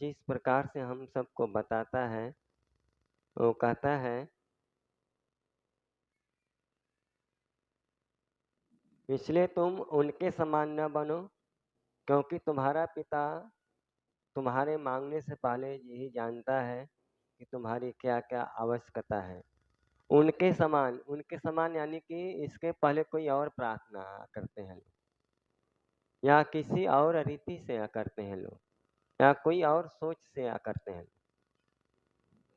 जिस प्रकार से हम सबको बताता है, वो कहता है, इसलिए तुम उनके समान न बनो, क्योंकि तुम्हारा पिता तुम्हारे मांगने से पहले यही जानता है कि तुम्हारी क्या क्या आवश्यकता है। उनके समान यानी कि इसके पहले कोई और प्रार्थना करते हैं लोग, या किसी और रीति से करते हैं लोग, या कोई और सोच से करते हैं।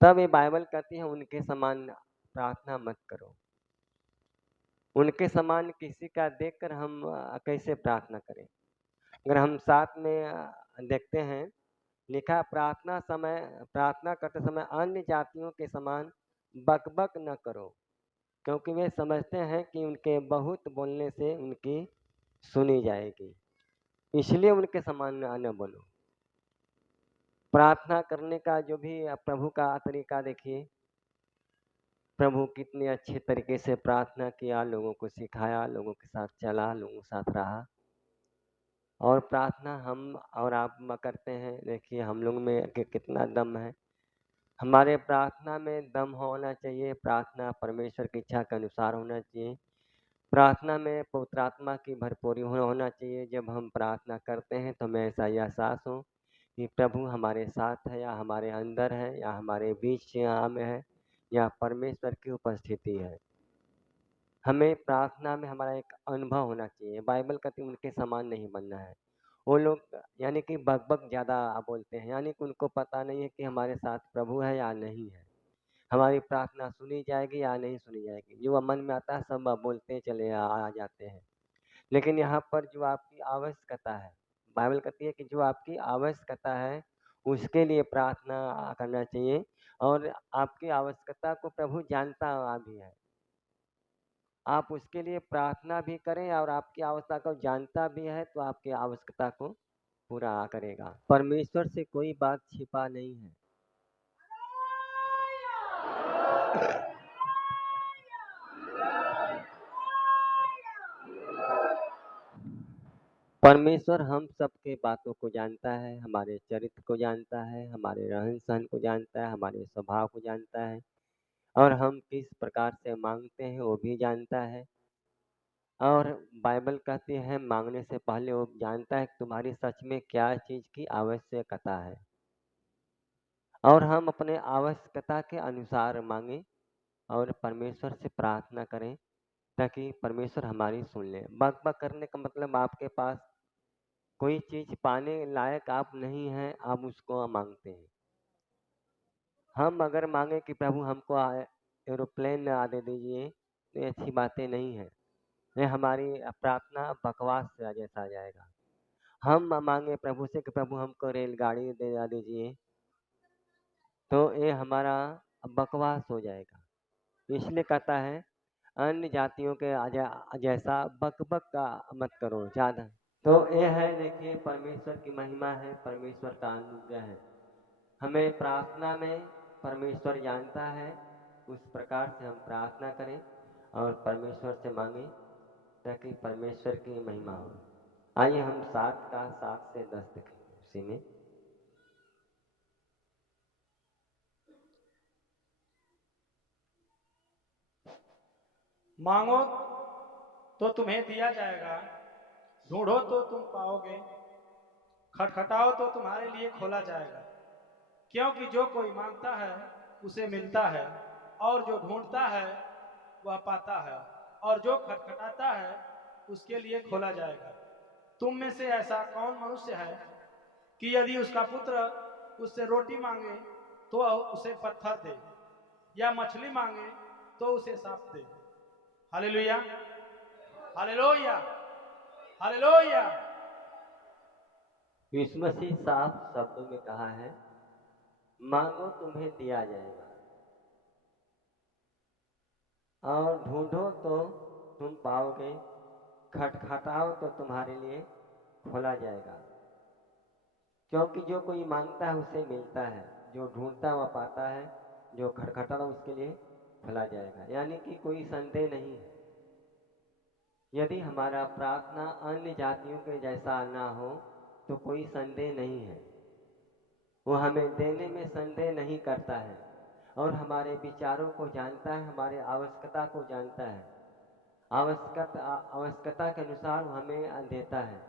तब ये बाइबल कहती है उनके समान प्रार्थना मत करो। उनके समान किसी का देखकर हम कैसे प्रार्थना करें? अगर हम साथ में देखते हैं, लिखा प्रार्थना करते समय अन्य जातियों के समान बकबक न करो, क्योंकि वे समझते हैं कि उनके बहुत बोलने से उनकी सुनी जाएगी। इसलिए उनके समान न बनो। प्रार्थना करने का जो भी प्रभु का तरीका देखिए, प्रभु कितने अच्छे तरीके से प्रार्थना किया, लोगों को सिखाया, लोगों के साथ चला, लोगों के साथ रहा। और प्रार्थना हम और आप करते हैं, देखिए हम लोग में कितना दम है। हमारे प्रार्थना में दम होना चाहिए। प्रार्थना परमेश्वर की इच्छा के अनुसार होना चाहिए। प्रार्थना में पवित्र आत्मा की भरपूरी होना चाहिए। जब हम प्रार्थना करते हैं तो हमें ऐसा एहसास हो कि प्रभु हमारे साथ है, या हमारे अंदर है, या हमारे बीच यहाँ में है, या परमेश्वर की उपस्थिति है। हमें प्रार्थना में हमारा एक अनुभव होना चाहिए। बाइबल कहती है उनके समान नहीं बनना है। वो लोग यानी कि बकबक ज़्यादा बोलते हैं, यानी कि उनको पता नहीं है कि हमारे साथ प्रभु है या नहीं है, हमारी प्रार्थना सुनी जाएगी या नहीं सुनी जाएगी। जो मन में आता है सब बोलते चले आ जाते हैं। लेकिन यहाँ पर जो आपकी आवश्यकता है, बाइबल कहती है कि जो आपकी आवश्यकता है उसके लिए प्रार्थना करना चाहिए। और आपकी आवश्यकता को प्रभु जानता भी है। आप उसके लिए प्रार्थना भी करें, और आपकी आवश्यकता को जानता भी है तो आपकी आवश्यकता को पूरा करेगा। परमेश्वर से कोई बात छिपा नहीं है। परमेश्वर हम सबके बातों को जानता है, हमारे चरित्र को जानता है, हमारे रहन सहन को जानता है, हमारे स्वभाव को जानता है, और हम किस प्रकार से मांगते हैं वो भी जानता है। और बाइबल कहती है मांगने से पहले वो जानता है कि तुम्हारी सच में क्या चीज़ की आवश्यकता है, और हम अपने आवश्यकता के अनुसार मांगें और परमेश्वर से प्रार्थना करें, ताकि परमेश्वर हमारी सुन ले। बक बक करने का मतलब आपके पास कोई चीज़ पाने लायक आप नहीं हैं, आप उसको मांगते हैं। हम अगर मांगे कि प्रभु हमको एरोप्लेन दे दीजिए, तो ये अच्छी बातें नहीं है। ये हमारी प्रार्थना बकवास जैसा जाएगा। हम मांगे प्रभु से कि प्रभु हमको रेलगाड़ी दे दीजिए, तो ये हमारा बकवास हो जाएगा। इसलिए कहता है अन्य जातियों के जैसा बक-बक का मत करो ज़्यादा। तो ये है, देखिए परमेश्वर की महिमा है, परमेश्वर का अनुग्रह है। हमें प्रार्थना में परमेश्वर जानता है, उस प्रकार से हम प्रार्थना करें और परमेश्वर से मांगें, ताकि परमेश्वर की महिमा हो। आइए हम 7 से 10 देखेंगे उसी में। मांगो तो तुम्हें दिया जाएगा, ढूंढो तो तुम पाओगे, खटखटाओ तो तुम्हारे लिए खोला जाएगा। क्योंकि जो कोई मांगता है उसे मिलता है, और जो ढूंढता है वह पाता है, और जो खटखटाता है उसके लिए खोला जाएगा। तुम में से ऐसा कौन मनुष्य है कि यदि उसका पुत्र उससे रोटी मांगे तो उसे पत्थर दे, या मछली मांगे तो उसे सांप दे? Hallelujah, hallelujah, hallelujah. Yeshu Masih साफ शब्दों में कहा है, मांगो तुम्हें दिया जाएगा, और ढूंढो तो तुम पाओगे, खटखटाओ तो तुम्हारे लिए खोला जाएगा। क्योंकि जो कोई मांगता है उसे मिलता है, जो ढूंढता वह पाता है, जो खटखटाता उसके लिए खोला जाएगा। यानी कि कोई संदेह नहीं है। यदि हमारा प्रार्थना अन्य जातियों के जैसा ना हो तो कोई संदेह नहीं है। वो हमें देने में संदेह नहीं करता है और हमारे विचारों को जानता है, हमारे आवश्यकता को जानता है। आवश्यकता के अनुसार वो हमें देता है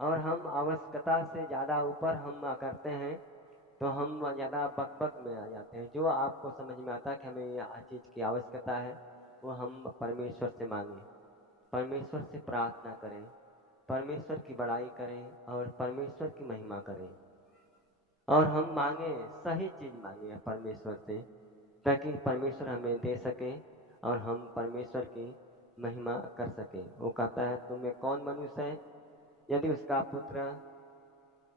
और हम आवश्यकता से ज़्यादा ऊपर हम करते हैं तो हम ज़्यादा बकबक में आ जाते हैं। जो आपको समझ में आता है कि हमें यह चीज़ की आवश्यकता है वो हम परमेश्वर से मांगें, परमेश्वर से प्रार्थना करें, परमेश्वर की बड़ाई करें और परमेश्वर की महिमा करें। और हम मांगे सही चीज़ मांगे परमेश्वर से ताकि परमेश्वर हमें दे सके और हम परमेश्वर की महिमा कर सके। वो कहता है तुम्हें कौन मनुष्य है यदि उसका पुत्र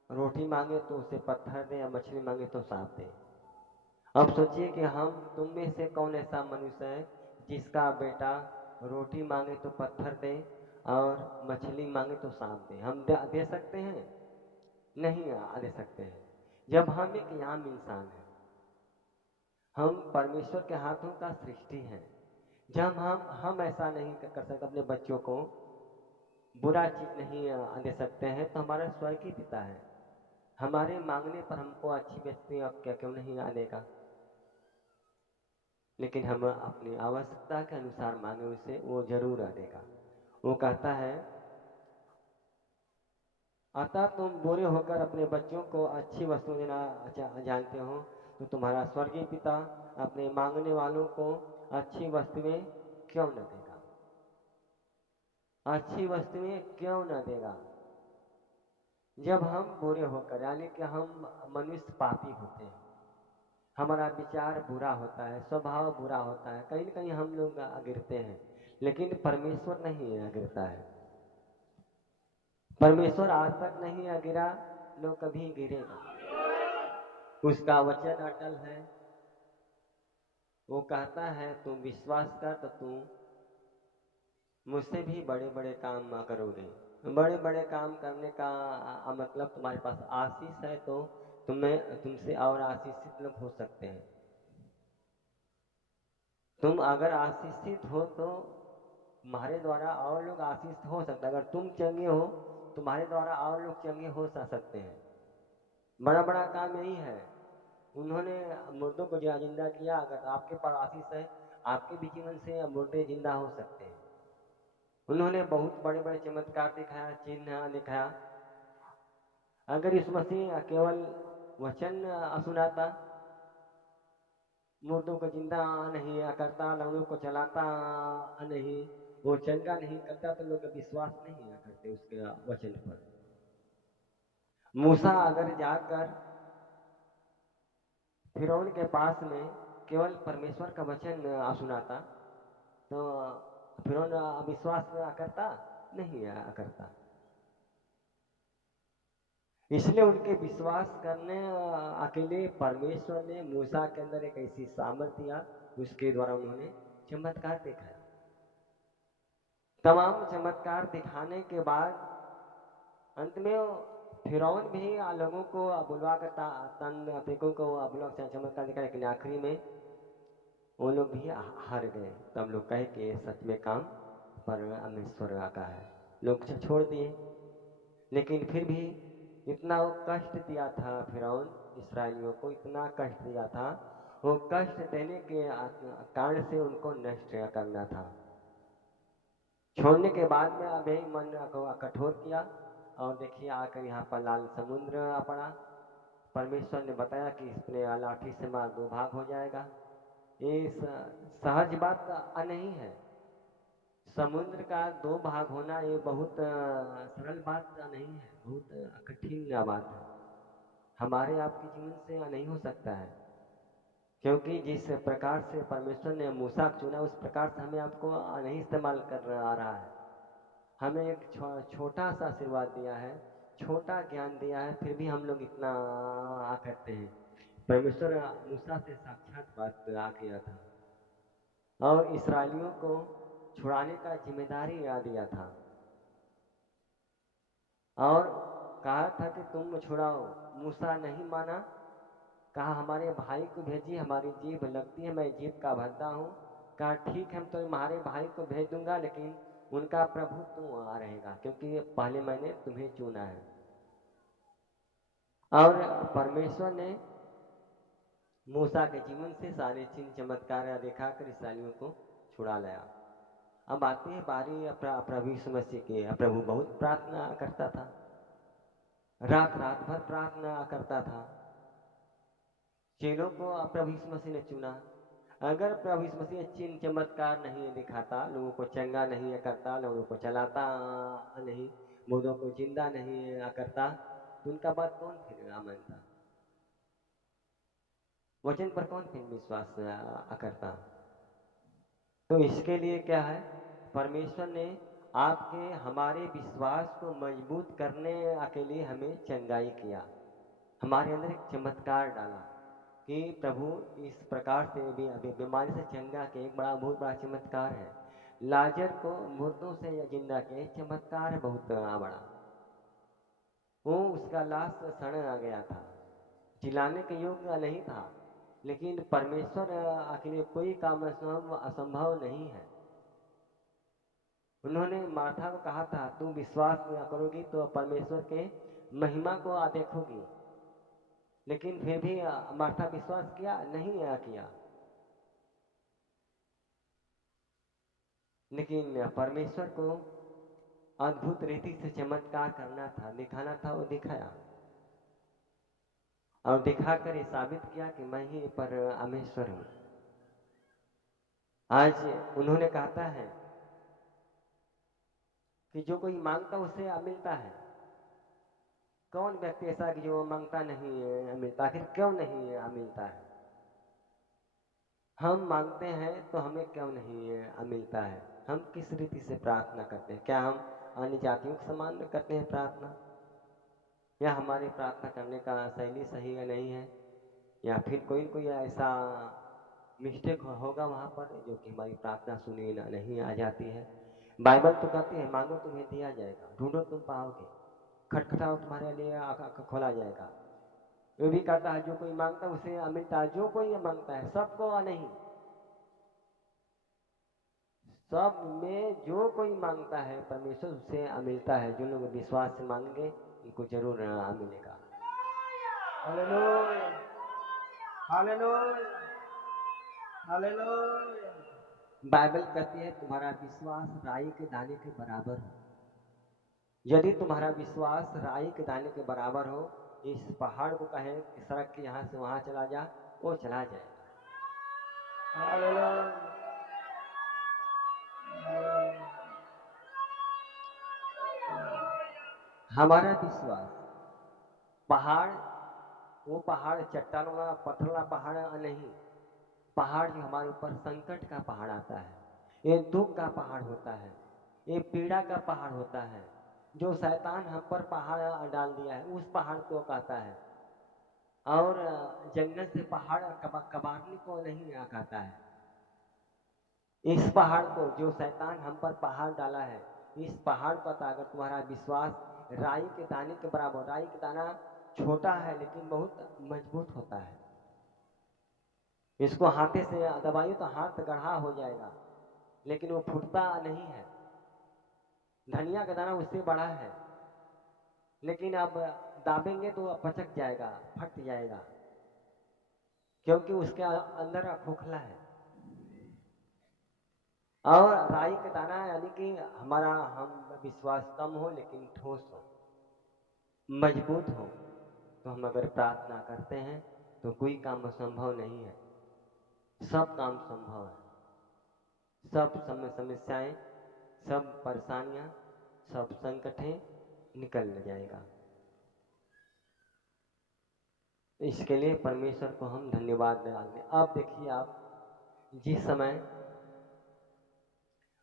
रोटी मांगे तो उसे पत्थर दे या मछली मांगे तो सांप दे। अब सोचिए कि हम तुम में से कौन ऐसा मनुष्य है जिसका बेटा रोटी मांगे तो पत्थर दे और मछली मांगे तो सांप दे। हम दे सकते हैं? नहीं दे सकते हैं। जब हम एक आम इंसान हैं, हम परमेश्वर के हाथों का सृष्टि हैं, जब हम ऐसा नहीं कर सकते, अपने बच्चों को बुरा चीज नहीं दे सकते हैं, तो हमारा स्वर्गीय पिता है, हमारे मांगने पर हमको अच्छी व्यक्ति क्या क्यों नहीं देगा। लेकिन हम अपनी आवश्यकता के अनुसार मांगे उसे, वो जरूर देगा। वो कहता है अतः तुम बुरे होकर अपने बच्चों को अच्छी वस्तु देना जानते हो तो तुम्हारा स्वर्गीय पिता अपने मांगने वालों को अच्छी वस्तुएं क्यों न देगा। अच्छी वस्तुएं क्यों न देगा। जब हम बुरे होकर यानी कि हम मनुष्य पापी होते हैं, हमारा विचार बुरा होता है, स्वभाव बुरा होता है, कहीं न कहीं हम लोग गिरते हैं, लेकिन परमेश्वर नहीं गिरता है। परमेश्वर आज तक नहीं गिरा, न कभी गिरेगा। उसका वचन अटल है। वो कहता है तुम विश्वास कर तो तुम मुझसे भी बड़े बड़े काम करोगे। बड़े बड़े काम करने का मतलब तुम्हारे पास आशीष है तो तुमसे और आशीषित लोग हो सकते हैं। तुम अगर आशीषित हो तो तुम्हारे द्वारा और लोग आशीषित हो सकते हैं। अगर तुम चंगे हो तुम्हारे द्वारा और लोग चंगे हो सकते हैं। बड़ा बड़ा काम यही है। उन्होंने मुर्दों को जिंदा किया। अगर आपके पास आशीष है, आपके भी जीवन से मुर्दे जिंदा हो सकते हैं। उन्होंने बहुत बड़े बड़े चमत्कार दिखाया, चिन्ह दिखाया। अगर इस मसीह केवल वचन सुनाता, मुर्दों को जिंदा नहीं करता, लंगड़ों को चलाता नहीं, वो चंगा नहीं करता, तो लोग विश्वास नहीं करते उसके वचन पर। मूसा अगर जाकर फिरौन के पास में केवल परमेश्वर का वचन सुनाता तो फिरौन विश्वास करता नहीं करता। इसलिए उनके विश्वास करने अकेले परमेश्वर ने मूसा के अंदर एक ऐसी सामर्थ्य दिया, उसके द्वारा उन्होंने चमत्कार दिखाया। तमाम चमत्कार दिखाने के बाद अंत में फिरौन भी लोगों को बुलवा कर तन फेंकों को बुलवा चमत्कार दिखाया, लेकिन आखिरी में वो लोग भी हार गए। तब लोग कहे कि सच में काम परमेश्वर का है। लोग छोड़ दिए। लेकिन फिर भी इतना वो कष्ट दिया था फिरौन, इसराइलियों को इतना कष्ट दिया था, वो कष्ट देने के कारण से उनको नष्ट करना था। छोड़ने के बाद में अभी मन को कठोर किया और देखिए आकर यहाँ पर लाल समुद्र पड़ा। परमेश्वर ने बताया कि इसने लाठी से मार 2 भाग हो जाएगा। ये सहज बात नहीं है। समुद्र का 2 भाग होना ये बहुत सरल बात नहीं है, बहुत कठिन बात है। हमारे आपके जीवन से नहीं हो सकता है, क्योंकि जिस प्रकार से परमेश्वर ने मूसा चुना उस प्रकार से हमें आपको नहीं इस्तेमाल कर आ रहा है। हमें एक छोटा सा आशीर्वाद दिया है, छोटा ज्ञान दिया है, फिर भी हम लोग इतना करते हैं। परमेश्वर मूसा से साक्षात बात किया था और इस्राएलियों को छुड़ाने का जिम्मेदारी दिया था और कहा था कि तुम छुड़ाओ। मूसा नहीं माना, कहा हमारे भाई को भेजिए, हमारी जीभ लगती है, मैं जीभ का भरता हूँ। कहा ठीक है, हम तो तुम्हारे भाई को भेज दूंगा, लेकिन उनका प्रभु तुम रहेगा, क्योंकि पहले मैंने तुम्हें चुना है। और परमेश्वर ने मूसा के जीवन से सारे चिन्ह चमत्कार दिखाकर इसराइलियों को छुड़ा लाया। अब आती है बारी प्रभु यीशु मसीह की। प्रभु बहुत प्रार्थना करता था, रात रात भर प्रार्थना करता था। चेलों को प्रभु यीशु मसीह ने चुना। अगर प्रभु यीशु मसीह चिन्ह चमत्कार नहीं दिखाता, लोगों को चंगा नहीं करता, लोगों को चलाता नहीं, मुर्दों को जिंदा नहीं करता, तो उनका बात कौन फिर मानता? वचन पर कौन फिर विश्वास करता? तो इसके लिए क्या है, परमेश्वर ने आपके हमारे विश्वास को मजबूत करने के लिए हमें चंगाई किया, हमारे अंदर एक चमत्कार डाला कि प्रभु इस प्रकार से भी बीमारी से चंगा के एक बहुत बड़ा चमत्कार है। लाजर को मुर्दों से जिंदा के चमत्कार बहुत बड़ा। वो उसका लाश सड़ आ गया था, जिलाने के योग्य नहीं था, लेकिन परमेश्वर के लिए कोई काम असंभव नहीं है। उन्होंने मार्था को कहा था, तू विश्वास करोगी तो परमेश्वर के महिमा को देखोगी, लेकिन फिर भी मार्था विश्वास किया नहीं किया। लेकिन परमेश्वर को अद्भुत रीति से चमत्कार करना था, दिखाना था, वो दिखाया और दिखाकर ये साबित किया कि मैं ही परमेश्वर हूं। आज उन्होंने कहता है कि जो कोई मांगता उसे मिलता है। कौन व्यक्ति ऐसा कि जो मांगता नहीं मिलता? आखिर क्यों नहीं मिलता है? हम मांगते हैं तो हमें क्यों नहीं मिलता है? हम किस रीति से प्रार्थना करते हैं? क्या हम अन्य जातियों के समान करते हैं प्रार्थना, या हमारी प्रार्थना करने का शैली सही या नहीं है, या फिर कोई ऐसा मिस्टेक होगा वहाँ पर जो कि हमारी प्रार्थना सुनी नहीं आ जाती है। बाइबल तो कहती है, मांगो तुम्हें दिया जाएगा, ढूंढो तुम पाओगे, खटखटाओ तुम्हारे लिए खोला जाएगा। वो भी कहता है जो कोई मांगता है उसे मिलता है, जो कोई मांगता है, सबको नहीं, सब में जो कोई मांगता है परमेश्वर उसे मिलता है। जो लोग विश्वास से मांगेंगे उनको जरूर मिलेगा। Hallelujah, hallelujah, hallelujah. बाइबल कहती है तुम्हारा विश्वास राई के दाने के बराबर हो। यदि तुम्हारा विश्वास राई के दाने के बराबर हो, इस पहाड़ को कहे कि सड़क के यहाँ से वहां चला जा, वो चला जाएगा। हालेलुया, हमारा विश्वास पहाड़, वो पहाड़ चट्टान वाला पत्थर वाला पहाड़ नहीं, पहाड़ जो हमारे ऊपर संकट का पहाड़ आता है, ये दुख का पहाड़ होता है, ये पीड़ा का पहाड़ होता है, जो शैतान हम पर पहाड़ डाल दिया है, उस पहाड़ को कहता है। और जंगल से पहाड़ कबाड़ने को नहीं कहता है। इस पहाड़ को जो शैतान हम पर पहाड़ डाला है, इस पहाड़ पर अगर तुम्हारा विश्वास राई के दाने के बराबर, राई के दाना छोटा है लेकिन बहुत मजबूत होता है, इसको हाथे से दबाइए तो हाथ गढ़ा हो जाएगा, लेकिन वो फूटता नहीं है। धनिया का दाना उससे बड़ा है, लेकिन अब दाबेंगे तो पचक जाएगा, फट जाएगा, क्योंकि उसके अंदर खोखला है। और राई का दाना यानी कि हमारा हम विश्वास कम हो लेकिन ठोस हो, मजबूत हो, तो हम अगर प्रार्थना करते हैं तो कोई काम असंभव नहीं है, सब काम संभव है। सब समस्याएं, सब परेशानियां, सब संकटें निकल जाएगा। इसके लिए परमेश्वर को हम धन्यवाद दें। अब देखिए आप, जिस समय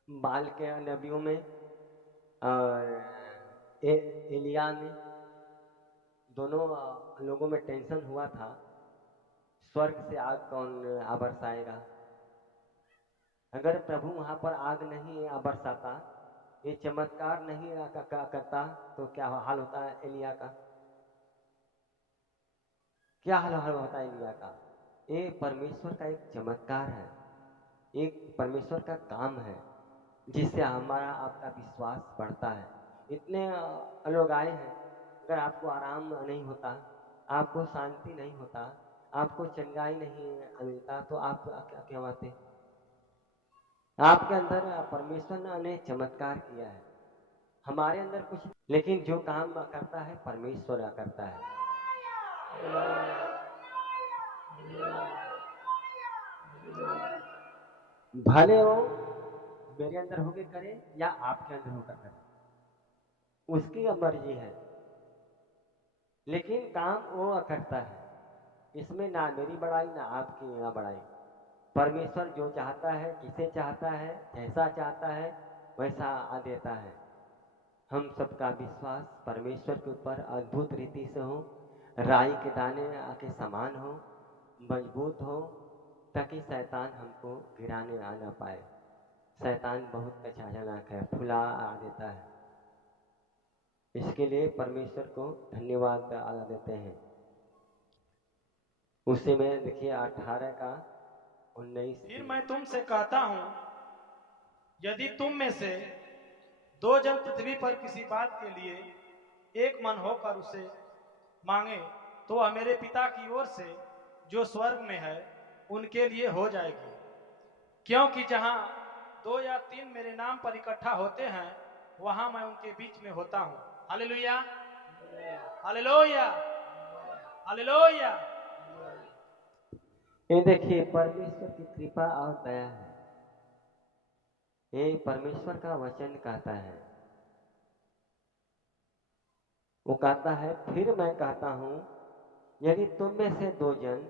बाल के नबियों में और एलिया में दोनों लोगों में टेंशन हुआ था, स्वर्ग से आग कौन बरसाएगा। अगर प्रभु वहां पर आग नहीं बरसाता, ये चमत्कार नहीं करता, तो क्या हाल होता है एलिया का? क्या हाल होता है एलिया का? ये परमेश्वर का एक चमत्कार है, एक परमेश्वर का काम है, जिससे हमारा आपका विश्वास बढ़ता है। इतने लोग आए हैं, अगर आपको आराम नहीं होता, आपको शांति नहीं होता, आपको चंगाई नहीं मिलता, तो आप क्या क्या बातें? आपके अंदर परमेश्वर ने चमत्कार किया है, हमारे अंदर कुछ, लेकिन जो काम करता है परमेश्वर करता है। भले वो मेरे अंदर होके करे या आपके अंदर होकर करे, उसकी मर्जी है, लेकिन काम वो करता है। इसमें ना मेरी बड़ाई ना आपकी ना बड़ाई। परमेश्वर जो चाहता है, जिसे चाहता है, जैसा चाहता है वैसा देता है। हम सबका विश्वास परमेश्वर के ऊपर अद्भुत रीति से हो, राई के दाने के समान हो, मजबूत हो, ताकि शैतान हमको गिराने आ ना पाए। शैतान बहुत खतरनाक है, फुला देता है। इसके लिए परमेश्वर को धन्यवाद अदा देते हैं। उसी में देखिए 18 का 19। फिर मैं तुमसे कहता हूं, यदि तुम में से दो जन पृथ्वी पर किसी बात के लिए एक मन होकर उसे मांगे, तो वह मेरे पिता की ओर से जो स्वर्ग में है उनके लिए हो जाएगी। क्योंकि जहां दो या तीन मेरे नाम पर इकट्ठा होते हैं, वहां मैं उनके बीच में होता हूं। Hallelujah, hallelujah, hallelujah. ये देखिए परमेश्वर की कृपा और दया है। ये परमेश्वर का वचन कहता है, वो कहता है फिर मैं कहता हूं, यदि तुम में से दो जन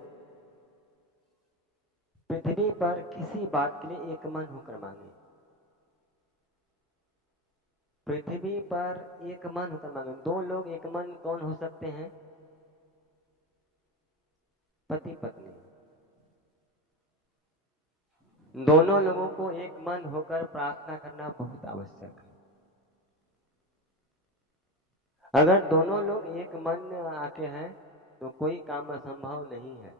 पृथ्वी पर किसी बात के लिए एक मन होकर मांगे, पृथ्वी पर एक मन होकर मांगे। दो लोग एक मन कौन हो सकते हैं? पति पत्नी। दोनों लोगों को एक मन होकर प्रार्थना करना बहुत आवश्यक है। अगर दोनों लोग एक मन आके हैं तो कोई काम असंभव नहीं है।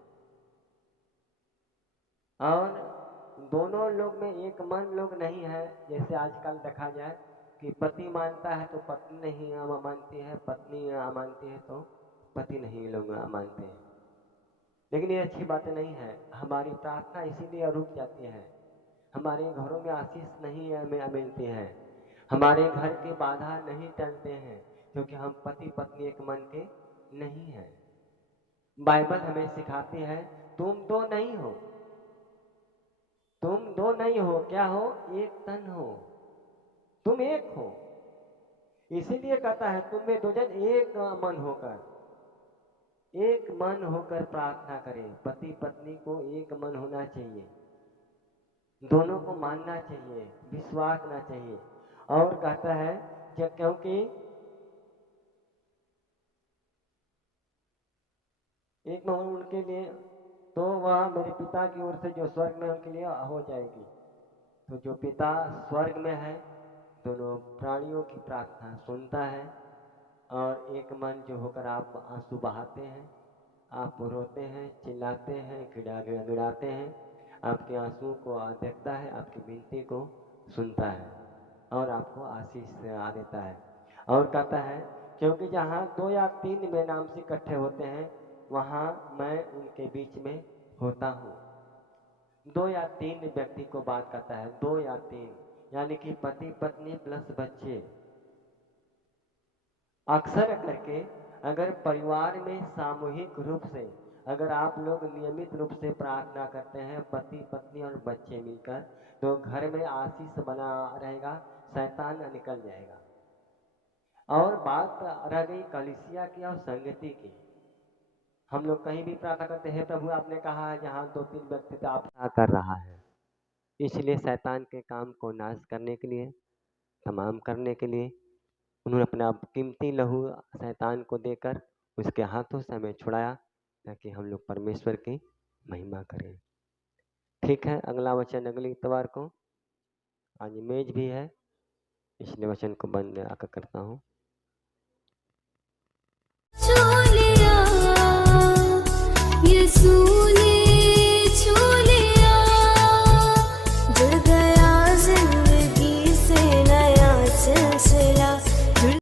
और दोनों लोग में एक मन लोग नहीं है, जैसे आजकल देखा जाए कि पति मानता है तो पत्नी नहीं मानती है, पत्नी मानती है तो पति नहीं लोग मानते हैं। लेकिन ये अच्छी बात नहीं है। हमारी प्रार्थना इसीलिए रुक जाती है, हमारे घरों में आशीष नहीं मिलती है, हमारे घर के बाधा नहीं टलते हैं, क्योंकि हम पति पत्नी एक मन के नहीं है। बाइबल हमें सिखाती है तुम दो नहीं हो, तुम दो नहीं हो, क्या हो? एक तन हो, तुम एक हो। इसीलिए कहता है तुम में दो जन एक मन होकर, एक मन होकर प्रार्थना करें। पति पत्नी को एक मन होना चाहिए, दोनों को मानना चाहिए, विश्वास करना चाहिए। और कहता है क्योंकि एक मन उनके लिए, तो वह मेरे पिता की ओर से जो स्वर्ग में उनके लिए हो जाएगी। तो जो पिता स्वर्ग में है दोनों प्राणियों की प्रार्थना सुनता है। और एक मन जो होकर आप आंसू बहाते हैं, आप रोते हैं, चिल्लाते हैं, गिड़ाते हैं, आपके आंसू को देखता है, आपकी विनती को सुनता है और आपको आशीष देता है। और कहता है क्योंकि जहाँ दो या तीन मेरे नाम से इकट्ठे होते हैं वहाँ मैं उनके बीच में होता हूँ। दो या तीन व्यक्ति को बात करता है, दो या तीन, यानी कि पति पत्नी प्लस बच्चे। अक्सर करके अगर परिवार में सामूहिक रूप से अगर आप लोग नियमित रूप से प्रार्थना करते हैं, पति पत्नी और बच्चे मिलकर, तो घर में आशीष बना रहेगा, शैतान निकल जाएगा। और बात रह गई कलीसिया की और संगति की। हम लोग कहीं भी प्रार्थना करते हैं, प्रभु आपने कहा है जहाँ दो तीन व्यक्ति तो आप क्या कर रहा है। इसलिए शैतान के काम को नाश करने के लिए, तमाम करने के लिए उन्होंने अपना कीमती लहू शैतान को देकर उसके हाथों से हमें छुड़ाया, ताकि हम लोग परमेश्वर की महिमा करें। ठीक है, अगला वचन अगले इतवार को। आज मेज भी है, इसलिए वचन को बंद आकर करता हूँ।